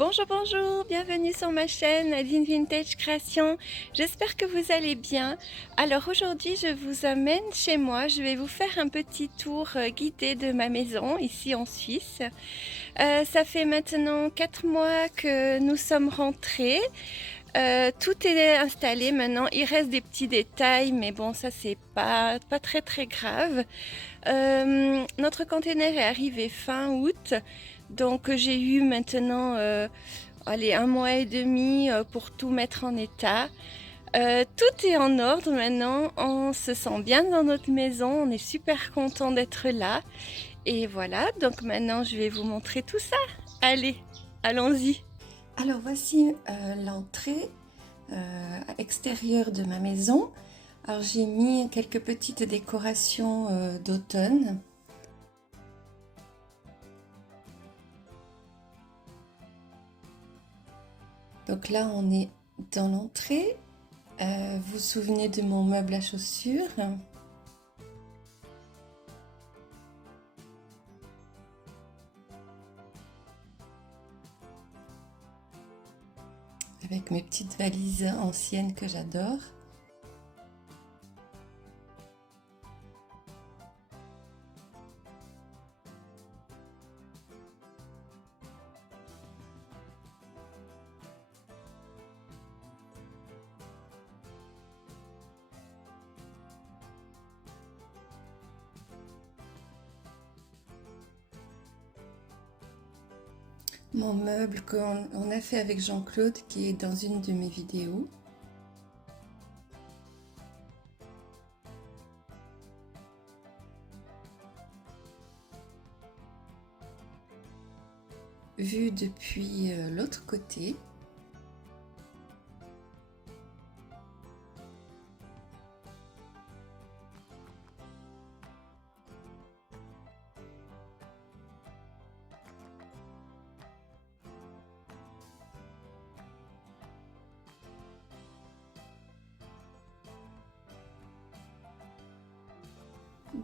Bonjour, bonjour, bienvenue sur ma chaîne Aline Vintage Création. J'espère que vous allez bien. Alors aujourd'hui, je vous amène chez moi. Je vais vous faire un petit tour guidé de ma maison ici en Suisse. Ça fait maintenant 4 mois que nous sommes rentrés. Tout est installé maintenant. Il reste des petits détails, mais bon, ça c'est pas très grave. Notre container est arrivé fin août. Donc j'ai eu maintenant allez, 1 mois et demi pour tout mettre en état. Tout est en ordre maintenant, on se sent bien dans notre maison, on est super content d'être là. Et voilà, donc maintenant je vais vous montrer tout ça. Allez, allons-y. Alors voici l'entrée extérieure de ma maison. Alors j'ai mis quelques petites décorations d'automne. Donc là, on est dans l'entrée. Vous vous souvenez de mon meuble à chaussures? Avec mes petites valises anciennes que j'adore. Mon meuble qu'on a fait avec Jean-Claude qui est dans une de mes vidéos. Vu depuis l'autre côté.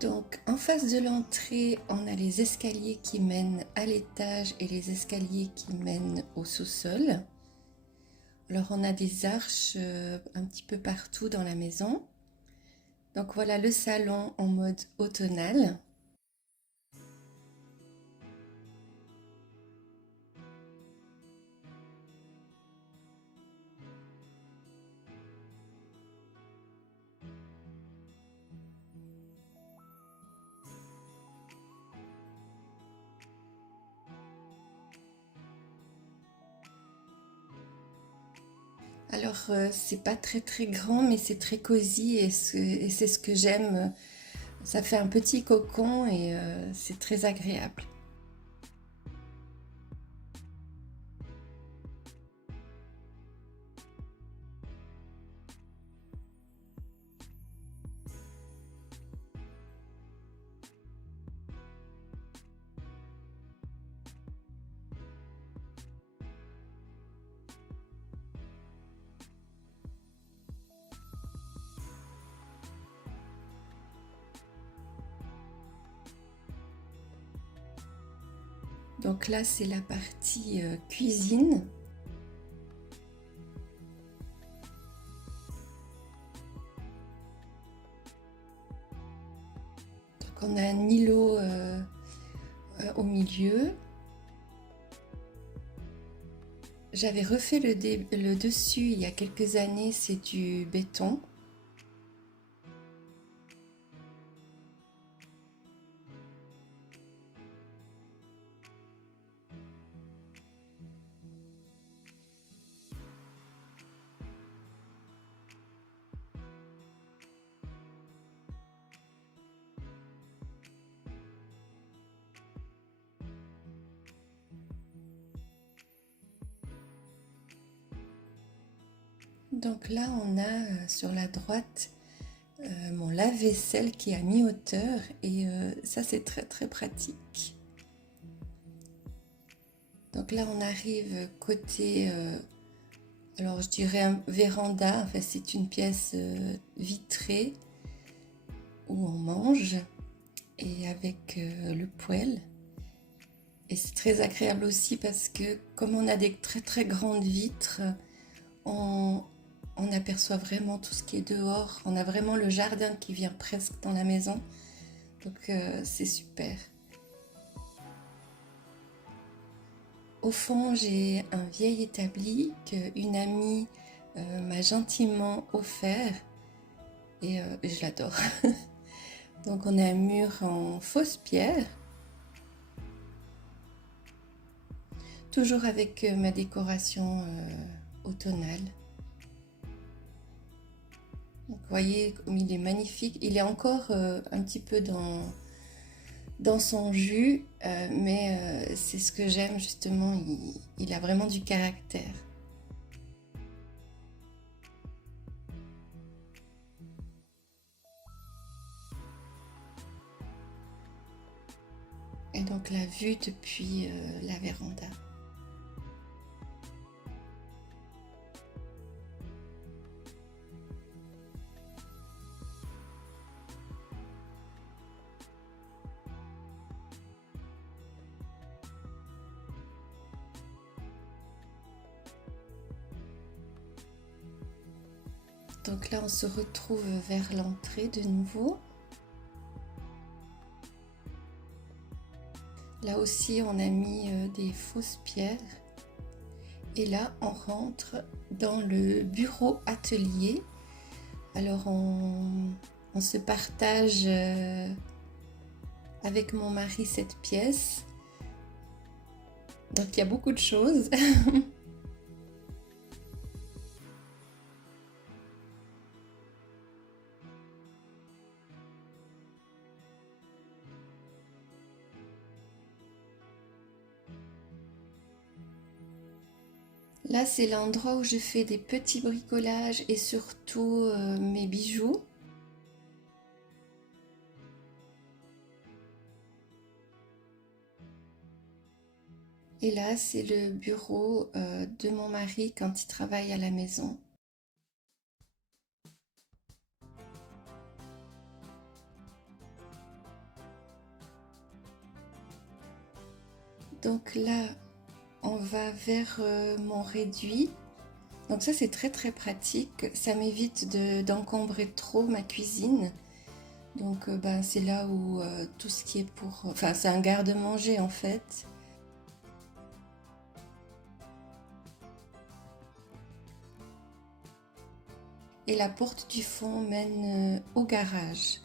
Donc en face de l'entrée, on a les escaliers qui mènent à l'étage et les escaliers qui mènent au sous-sol. Alors on a des arches un petit peu partout dans la maison. Donc voilà le salon en mode automnal. Alors c'est pas très grand mais c'est très cosy et c'est ce que j'aime. Ça fait un petit cocon et c'est très agréable. Donc là, c'est la partie cuisine. Donc on a un îlot au milieu. J'avais refait le dessus il y a quelques années, c'est du béton. Donc là, on a sur la droite mon lave-vaisselle qui est à mi-hauteur et ça, c'est très pratique. Donc là, on arrive côté, alors je dirais un véranda, enfin c'est une pièce vitrée où on mange et avec le poêle. Et c'est très agréable aussi parce que comme on a des très très grandes vitres, on, on aperçoit vraiment tout ce qui est dehors. On a vraiment le jardin qui vient presque dans la maison. Donc c'est super. Au fond, j'ai un vieil établi qu'une amie m'a gentiment offert et je l'adore. Donc on a un mur en fausse pierre, toujours avec ma décoration automnale. Donc, vous voyez comme il est magnifique. Il est encore un petit peu dans son jus, mais c'est ce que j'aime justement. Il a vraiment du caractère. Et donc la vue depuis la véranda. Donc là, on se retrouve vers l'entrée de nouveau. Là aussi, on a mis des fausses pierres. Et là, on rentre dans le bureau atelier. Alors, on se partage avec mon mari cette pièce. Donc, il y a beaucoup de choses. Là, c'est l'endroit où je fais des petits bricolages et surtout mes bijoux. Et là, c'est le bureau de mon mari quand il travaille à la maison. Donc là, on va vers mon réduit. Donc ça, c'est très très pratique. Ça m'évite d'encombrer trop ma cuisine. Donc ben, c'est là où tout ce qui est pour... Enfin, c'est un garde-manger en fait. Et la porte du fond mène au garage.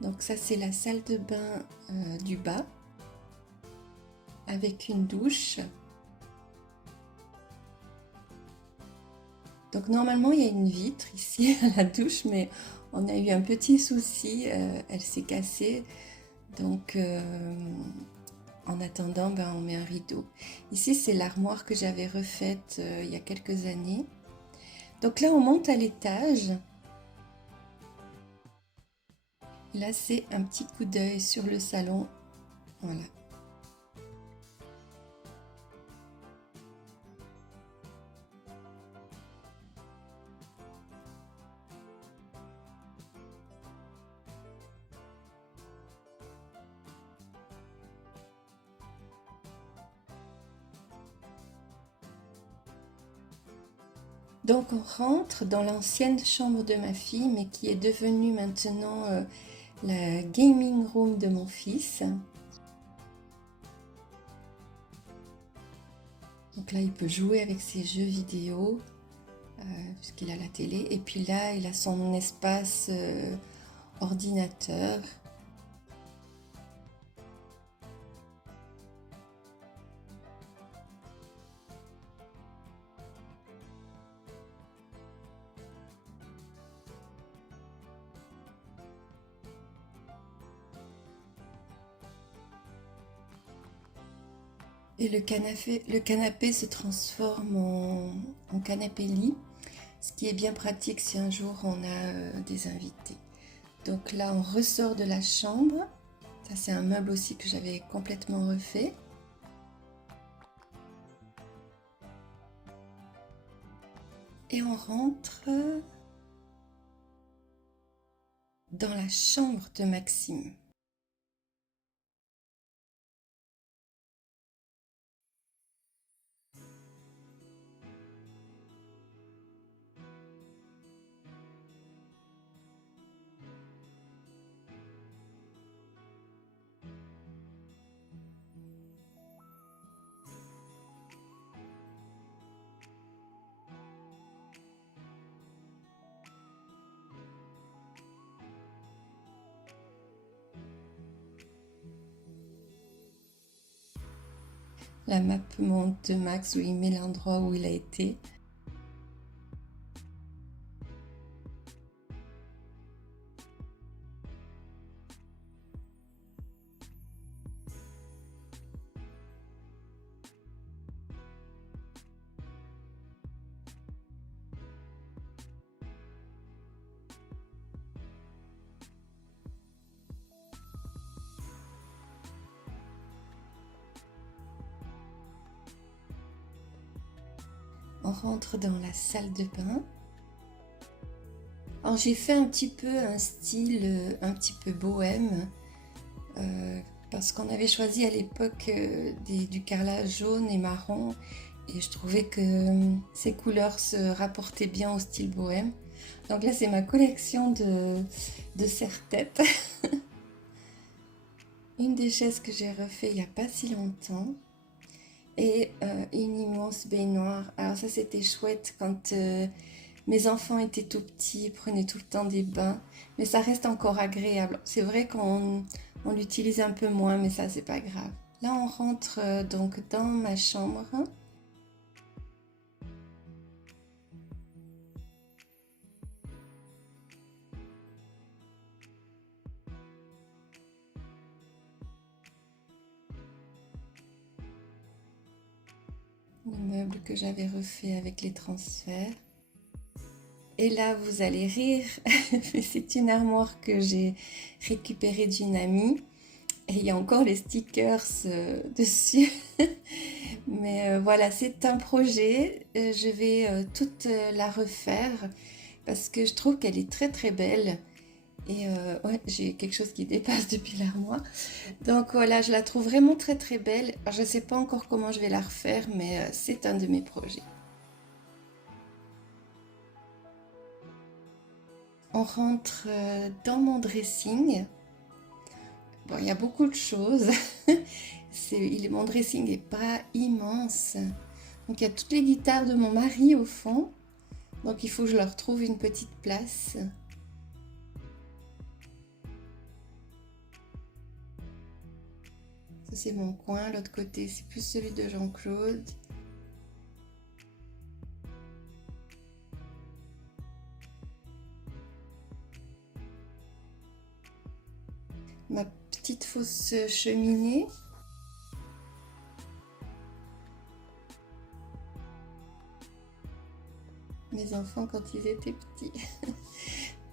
Donc ça, c'est la salle de bain du bas avec une douche. Donc normalement, il y a une vitre ici à la douche, mais on a eu un petit souci, elle s'est cassée. Donc en attendant, ben, on met un rideau. Ici, c'est l'armoire que j'avais refaite il y a quelques années. Donc là, on monte à l'étage. Là, c'est un petit coup d'œil sur le salon. Voilà. Donc on rentre dans l'ancienne chambre de ma fille, mais qui est devenue maintenant la gaming room de mon fils. Donc là, il peut jouer avec ses jeux vidéo, puisqu'il a la télé. Et puis là, il a son espace ordinateur. Et le canapé se transforme en canapé lit, ce qui est bien pratique si un jour on a des invités. Donc là, on ressort de la chambre. Ça, c'est un meuble aussi que j'avais complètement refait. Et on rentre dans la chambre de Maxime. La map monde de Max où il met l'endroit où il a été. On rentre dans la salle de bain. Alors j'ai fait un petit peu un style un petit peu bohème parce qu'on avait choisi à l'époque du carrelage jaune et marron et je trouvais que ces couleurs se rapportaient bien au style bohème. Donc là c'est ma collection de serre-tête. Une des chaises que j'ai refait il n'y a pas si longtemps. Et une immense baignoire. Alors ça c'était chouette quand mes enfants étaient tout petits, ils prenaient tout le temps des bains, mais ça reste encore agréable. C'est vrai qu'on l'utilise un peu moins, mais ça c'est pas grave. Là on rentre donc dans ma chambre. L'immeuble que j'avais refait avec les transferts. Et là, vous allez rire, c'est une armoire que j'ai récupérée d'une amie. Et il y a encore les stickers dessus. Mais voilà, c'est un projet. Je vais toute la refaire parce que je trouve qu'elle est très très belle. Et ouais, j'ai quelque chose qui dépasse depuis l'armoire. Donc voilà, je la trouve vraiment très très belle. Alors, je ne sais pas encore comment je vais la refaire, mais c'est un de mes projets. On rentre dans mon dressing. Bon, il y a beaucoup de choses. Mon dressing n'est pas immense. Donc il y a toutes les guitares de mon mari au fond. Donc il faut que je leur trouve une petite place. Ça c'est mon coin. L'autre côté c'est plus celui de Jean-Claude. Ma petite fausse cheminée. Mes enfants quand ils étaient petits.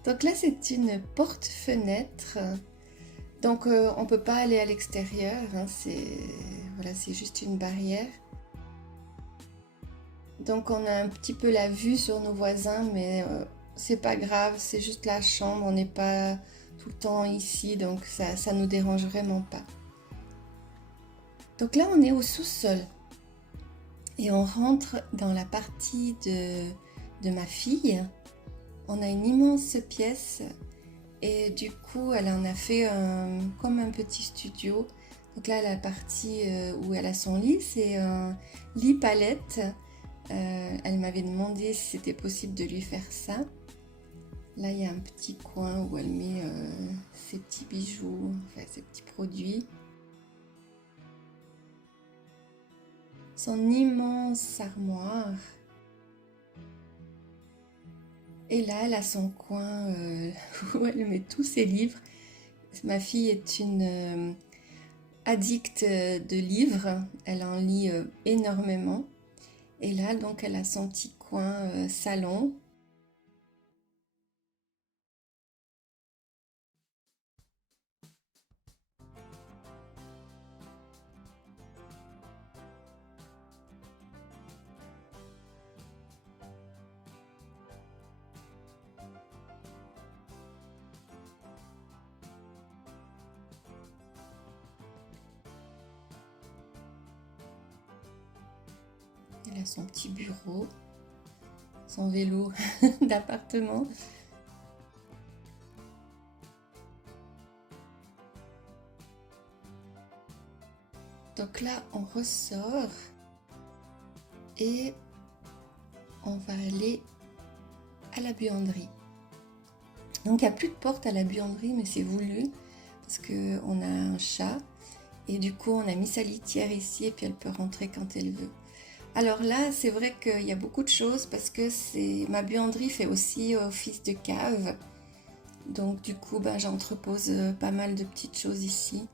Donc là c'est une porte-fenêtre. Donc on ne peut pas aller à l'extérieur, hein, voilà, c'est juste une barrière. Donc on a un petit peu la vue sur nos voisins, mais c'est pas grave, c'est juste la chambre, on n'est pas tout le temps ici, donc ça nous dérange vraiment pas. Donc là on est au sous-sol et on rentre dans la partie de ma fille. On a une immense pièce. Et du coup, elle en a fait comme un petit studio. Donc là, la partie où elle a son lit, c'est un lit palette. Elle m'avait demandé si c'était possible de lui faire ça. Là, il y a un petit coin où elle met ses petits bijoux, enfin ses petits produits. Son immense armoire. Et là, elle a son coin où elle met tous ses livres. Ma fille est une addicte de livres, elle en lit énormément. Et là, donc, elle a son petit coin salon. Elle a son petit bureau, son vélo d'appartement. Donc là, on ressort et on va aller à la buanderie. Donc il n'y a plus de porte à la buanderie, mais c'est voulu parce qu'on a un chat et du coup on a mis sa litière ici et puis elle peut rentrer quand elle veut. Alors là, c'est vrai qu'il y a beaucoup de choses parce que ma buanderie fait aussi office de cave. Donc du coup, j'entrepose pas mal de petites choses ici.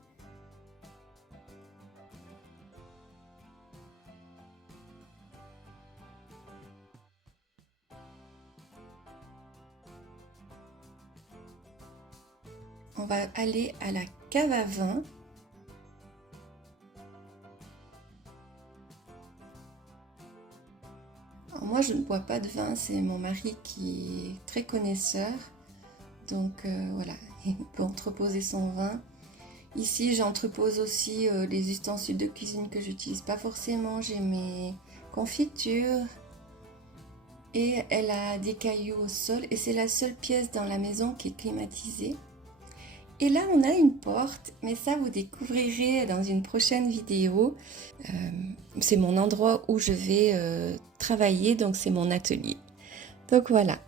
On va aller à la cave à vin. Alors moi, je ne bois pas de vin, c'est mon mari qui est très connaisseur. Donc voilà, il peut entreposer son vin. Ici, j'entrepose aussi les ustensiles de cuisine que j'utilise pas forcément. J'ai mes confitures. Et elle a des cailloux au sol et c'est la seule pièce dans la maison qui est climatisée. Et là, on a une porte, mais ça, vous découvrirez dans une prochaine vidéo. C'est mon endroit où je vais travailler, donc c'est mon atelier. Donc voilà.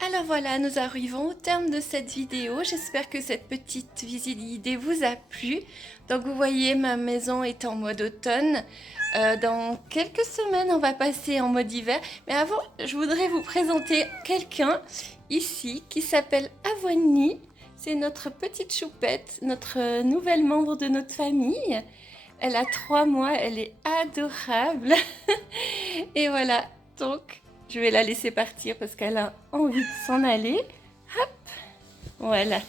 Alors voilà, nous arrivons au terme de cette vidéo. J'espère que cette petite visite guidée vous a plu. Donc vous voyez, ma maison est en mode automne. Dans quelques semaines, on va passer en mode hiver. Mais avant, je voudrais vous présenter quelqu'un ici qui s'appelle Avonie. C'est notre petite choupette, notre nouvelle membre de notre famille. Elle a 3 mois, elle est adorable. Et voilà, donc je vais la laisser partir parce qu'elle a envie de s'en aller. Hop, voilà.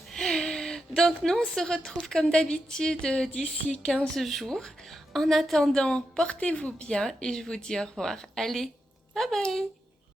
Donc nous, on se retrouve comme d'habitude d'ici 15 jours. En attendant, portez-vous bien et je vous dis au revoir. Allez, bye bye!